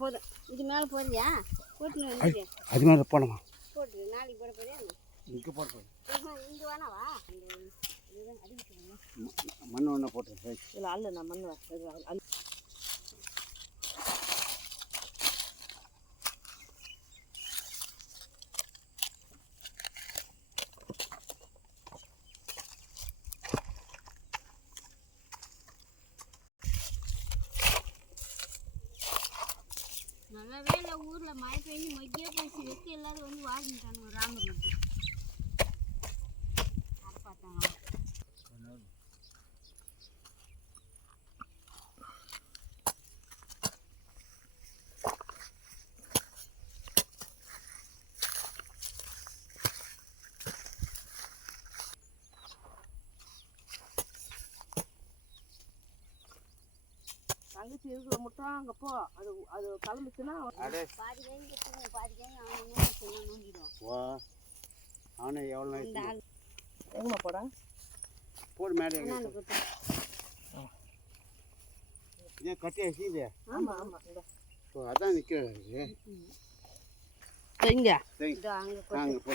போதும். இது மேலே போடுறியா போட்டுன்னு வந்துடு அது மேலே போனோமா போட்டுரு. நாளைக்கு போட போறியா இங்கே போட்டு இங்கே வேணாவா மண் ஒன்று போட்டு இதில் அல்ல நான் மண் அல்ல நல்லாவே இல்லை ஊரில் மழை பெஞ்சு மொய்யே போச்சு வெட்டி எல்லாரும் வந்து வாழ்ந்துட்டானுங்க ராமர் மட்டும் அதை பார்த்தாங்க தங்கச்சி இருக்கிற மட்டும் அங்கே போ. அது அது கிளம்பிச்சுன்னா அடே. பாதி கேங்க பாதி கேங்க அவன் நோண்டி நோண்டிடுவான். வா. அவனே எவ்வளோ எங்கம்மா போடா போடு மேலே ஏன் கட்டி அசிக்குது ஆமாம் ஆமாம் ஓ அதான் நிற்கிறது இங்க. இதோ அங்கே போ